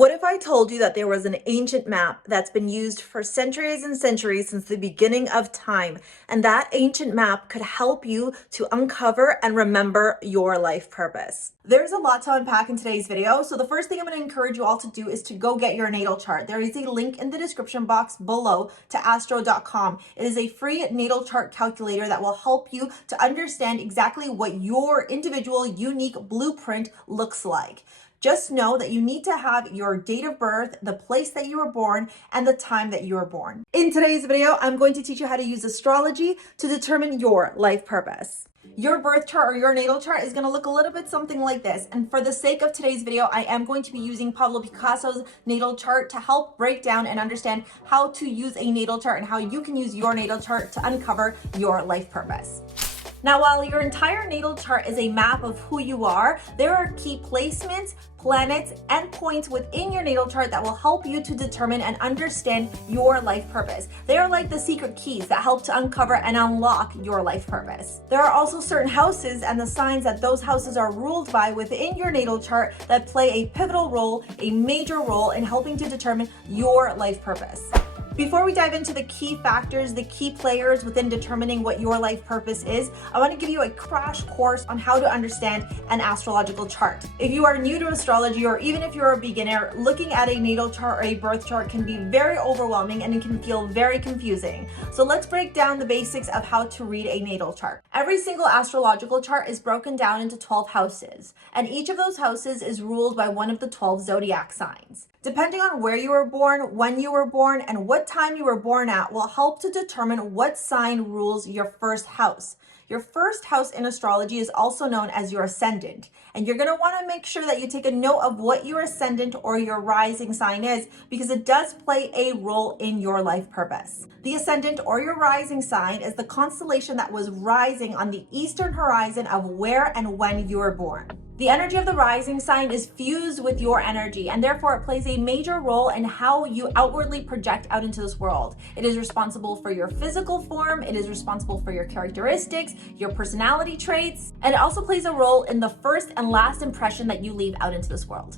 What if I told you that there was an ancient map that's been used for centuries and centuries since the beginning of time, and that ancient map could help you to uncover and remember your life purpose? There's a lot to unpack in today's video, so the first thing I'm going to encourage you all to do is to go get your natal chart. There is a link in the description box below to astro.com. It is a free natal chart calculator that will help you to understand exactly what your individual unique blueprint looks like. Just know that you need to have your date of birth, the place that you were born, and the time that you were born. In today's video, I'm going to teach you how to use astrology to determine your life purpose. Your birth chart or your natal chart is going to look a little bit something like this. And for the sake of today's video, I am going to be using Pablo Picasso's natal chart to help break down and understand how to use a natal chart and how you can use your natal chart to uncover your life purpose. Now, while your entire natal chart is a map of who you are, there are key placements, planets, and points within your natal chart that will help you to determine and understand your life purpose. They are like the secret keys that help to uncover and unlock your life purpose. There are also certain houses and the signs that those houses are ruled by within your natal chart that play a pivotal role, a major role in helping to determine your life purpose. Before we dive into the key factors, the key players within determining what your life purpose is, I want to give you a crash course on how to understand an astrological chart. If you are new to astrology, or even if you're a beginner, looking at a natal chart or a birth chart can be very overwhelming and it can feel very confusing. So let's break down the basics of how to read a natal chart. Every single astrological chart is broken down into 12 houses, and each of those houses is ruled by one of the 12 zodiac signs. Depending on where you were born, when you were born, and what time you were born at will help to determine what sign rules your first house. Your first house in astrology is also known as your ascendant, and you're going to want to make sure that you take a note of what your ascendant or your rising sign is, because it does play a role in your life purpose. The ascendant or your rising sign is the constellation that was rising on the eastern horizon of where and when you were born. The energy of the rising sign is fused with your energy, and therefore it plays a major role in how you outwardly project out into this world. It is responsible for your physical form, it is responsible for your characteristics, your personality traits, and it also plays a role in the first and last impression that you leave out into this world.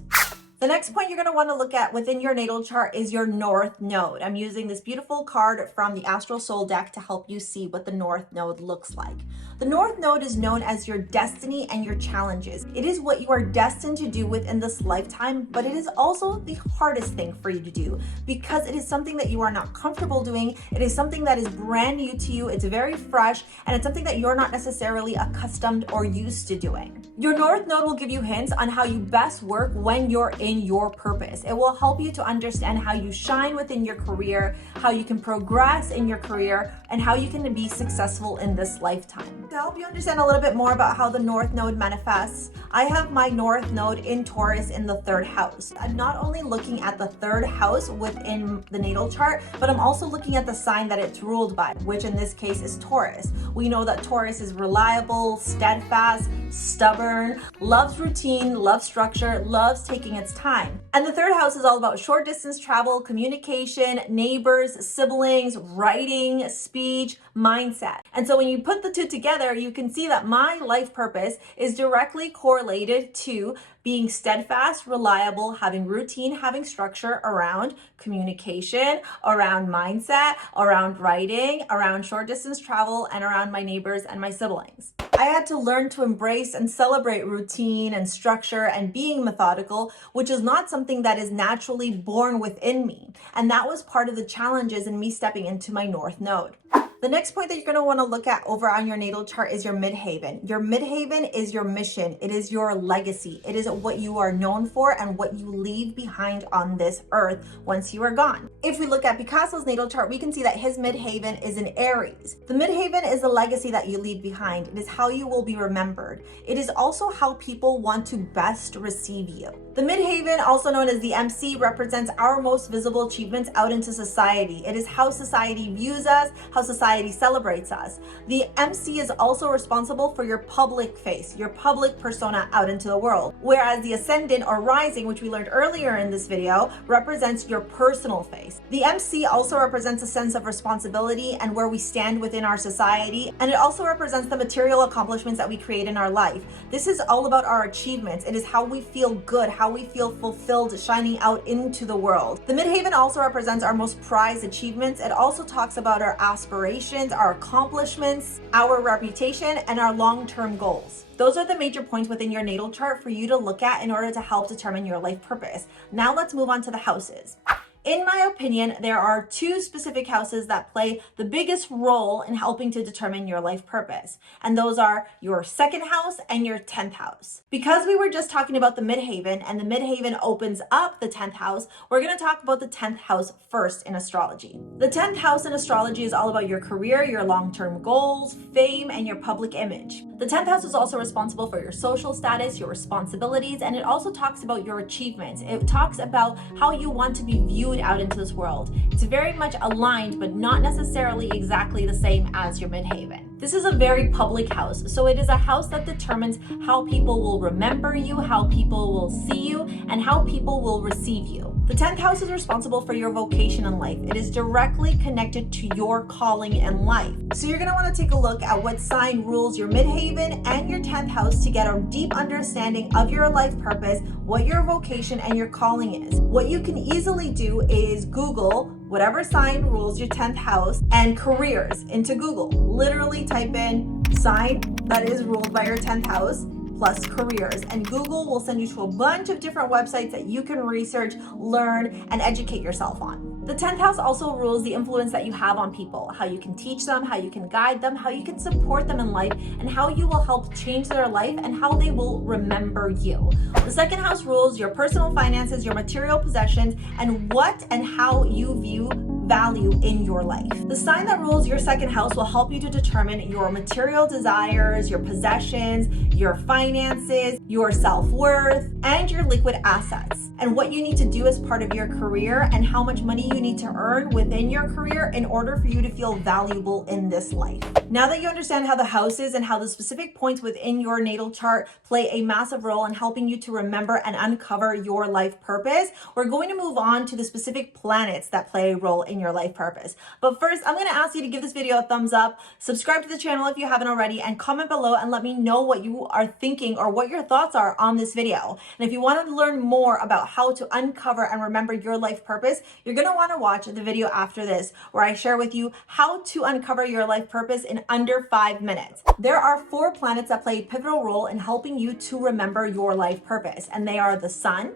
The next point you're going to want to look at within your natal chart is your North Node. I'm using this beautiful card from the Astro Soul deck to help you see what the North Node looks like. The North Node is known as your destiny and your challenges. It is what you are destined to do within this lifetime, but it is also the hardest thing for you to do because it is something that you are not comfortable doing. It is something that is brand new to you. It's very fresh, and it's something that you're not necessarily accustomed or used to doing. Your North Node will give you hints on how you best work when you're in your purpose. It will help you to understand how you shine within your career, how you can progress in your career, and how you can be successful in this lifetime. To help you understand a little bit more about how the North Node manifests, I have my North Node in Taurus in the 3rd house. I'm not only looking at the 3rd house within the natal chart, but I'm also looking at the sign that it's ruled by, which in this case is Taurus. We know that Taurus is reliable, steadfast, stubborn, loves routine, loves structure, loves taking its time. And the 3rd house is all about short distance travel, communication, neighbors, siblings, writing, speech, mindset. And so when you put the two together, you can see that my life purpose is directly correlated to being steadfast, reliable, having routine, having structure around communication, around mindset, around writing, around short distance travel, and around my neighbors and my siblings. I had to learn to embrace and celebrate routine and structure and being methodical, which is not something that is naturally born within me. And that was part of the challenges in me stepping into my North Node. The next point that you're going to want to look at over on your natal chart is your midheaven. Your midheaven is your mission. It is your legacy. It is what you are known for and what you leave behind on this earth once you are gone. If we look at Picasso's natal chart, we can see that his midheaven is in Aries. The midheaven is the legacy that you leave behind. It is how you will be remembered. It is also how people want to best receive you. The midheaven, also known as the MC, represents our most visible achievements out into society. It is how society views us, how society celebrates us. The MC is also responsible for your public face, your public persona out into the world. Whereas the ascendant or rising, which we learned earlier in this video, represents your personal face. The MC also represents a sense of responsibility and where we stand within our society. And it also represents the material accomplishments that we create in our life. This is all about our achievements. It is how we feel good, how we feel fulfilled shining out into the world. The midheaven also represents our most prized achievements. It also talks about our aspirations, our accomplishments, our reputation, and our long-term goals. Those are the major points within your natal chart for you to look at in order to help determine your life purpose. Now let's move on to the houses. In my opinion, there are two specific houses that play the biggest role in helping to determine your life purpose. And those are your second house and your 10th house. Because we were just talking about the midheaven and the midheaven opens up the 10th house, we're going to talk about the 10th house first in astrology. The 10th house in astrology is all about your career, your long-term goals, fame, and your public image. The 10th house is also responsible for your social status, your responsibilities, and it also talks about your achievements. It talks about how you want to be viewed out into this world. It's very much aligned, but not necessarily exactly the same as your midheaven. This is a very public house, so it is a house that determines how people will remember you, how people will see you, and how people will receive you. The 10th house is responsible for your vocation in life. It is directly connected to your calling in life. So you're going to want to take a look at what sign rules your midheaven and your 10th house to get a deep understanding of your life purpose, what your vocation and your calling is. What you can easily do is Google whatever sign rules your 10th house and careers into Google. Literally type in sign that is ruled by your 10th house plus careers, and Google will send you to a bunch of different websites that you can research, learn, and educate yourself on. The 10th house also rules the influence that you have on people, how you can teach them, how you can guide them, how you can support them in life, and how you will help change their life and how they will remember you. The second house rules your personal finances, your material possessions, and what and how you view value in your life. The sign that rules your second house will help you to determine your material desires, your possessions, your finances, your self-worth, and your liquid assets, and what you need to do as part of your career and how much money you need to earn within your career in order for you to feel valuable in this life. Now that you understand how the houses and how the specific points within your natal chart play a massive role in helping you to remember and uncover your life purpose, we're going to move on to the specific planets that play a role in your life purpose. But first, I'm going to ask you to give this video a thumbs up, subscribe to the channel if you haven't already, and comment below and let me know what you are thinking or what your thoughts are on this video. And if you want to learn more about how to uncover and remember your life purpose, you're going to want to watch the video after this, where I share with you how to uncover your life purpose in under 5 minutes. There are 4 planets that play a pivotal role in helping you to remember your life purpose, and they are the Sun,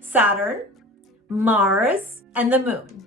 Saturn, Mars, and the Moon.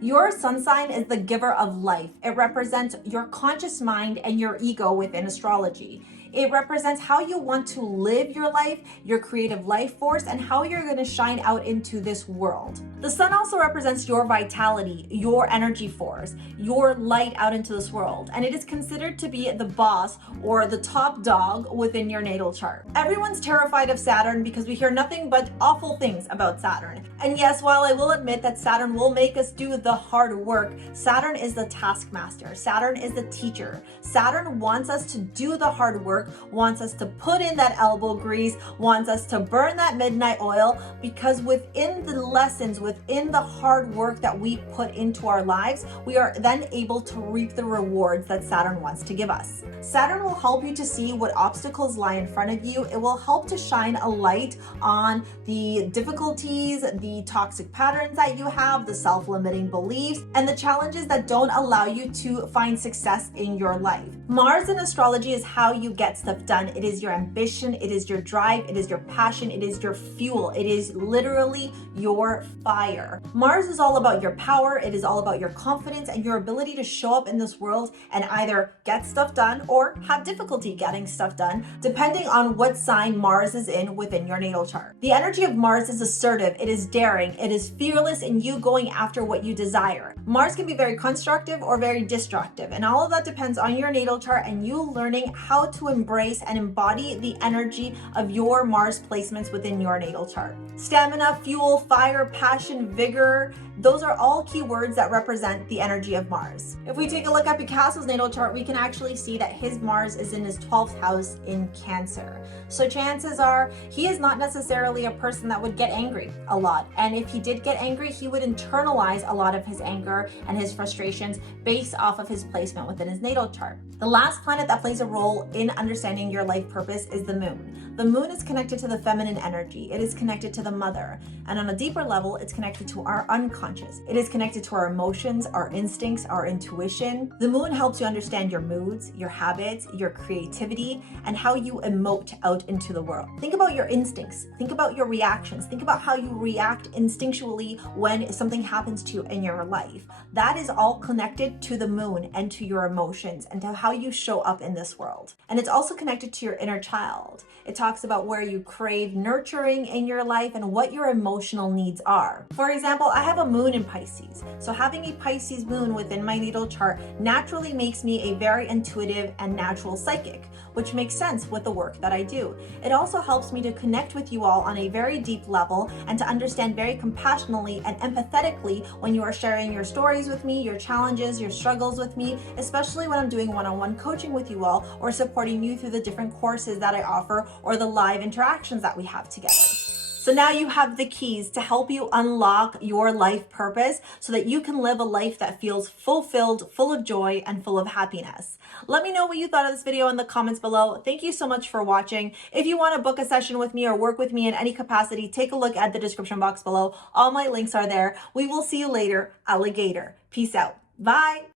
Your sun sign is the giver of life. It represents your conscious mind and your ego within astrology. It represents how you want to live your life, your creative life force, and how you're going to shine out into this world. The sun also represents your vitality, your energy force, your light out into this world, and it is considered to be the boss or the top dog within your natal chart. Everyone's terrified of Saturn because we hear nothing but awful things about Saturn. And yes, while I will admit that Saturn will make us do the hard work, Saturn is the taskmaster. Saturn is the teacher. Saturn wants us to do the hard work, wants us to put in that elbow grease, wants us to burn that midnight oil, because within the lessons, within the hard work that we put into our lives, we are then able to reap the rewards that Saturn wants to give us. Saturn will help you to see what obstacles lie in front of you. It will help to shine a light on the difficulties, the toxic patterns that you have, the self-limiting beliefs, and the challenges that don't allow you to find success in your life. Mars in astrology is how you get stuff done. It is your ambition, it is your drive, it is your passion, it is your fuel, it is literally your fire. Mars is all about your power, it is all about your confidence and your ability to show up in this world and either get stuff done or have difficulty getting stuff done, depending on what sign Mars is in within your natal chart. The energy of Mars is assertive, it is daring, it is fearless in you going after what you desire. Mars can be very constructive or very destructive, and all of that depends on your natal chart and you learning how to embrace and embody the energy of your Mars placements within your natal chart. Stamina, fuel, fire, passion, vigor, those are all key words that represent the energy of Mars. If we take a look at Picasso's natal chart, we can actually see that his Mars is in his 12th house in Cancer. So chances are he is not necessarily a person that would get angry a lot. And if he did get angry, he would internalize a lot of his anger and his frustrations based off of his placement within his natal chart. The last planet that plays a role in understanding your life purpose is the moon. The moon is connected to the feminine energy. It is connected to the mother. And on a deeper level, it's connected to our unconscious. It is connected to our emotions, our instincts, our intuition. The moon helps you understand your moods, your habits, your creativity, and how you emote out into the world. Think about your instincts. Think about your reactions. Think about how you react instinctually when something happens to you in your life. That is all connected to the moon and to your emotions and to how you show up in this world. And it's also connected to your inner child. It talks about where you crave nurturing in your life and what your emotional needs are. For example, I have a moon in Pisces. So having a Pisces moon within my natal chart naturally makes me a very intuitive and natural psychic, which makes sense with the work that I do. It also helps me to connect with you all on a very deep level and to understand very compassionately and empathetically when you are sharing your stories with me, your challenges, your struggles with me, especially when I'm doing one-on-one coaching with you all or supporting you through the different courses that I offer or the live interactions that we have together. So now you have the keys to help you unlock your life purpose so that you can live a life that feels fulfilled, full of joy, and full of happiness. Let me know what you thought of this video in the comments below. Thank you so much for watching. If you want to book a session with me or work with me in any capacity, take a look at the description box below. All my links are there. We will see you later, alligator. Peace out. Bye.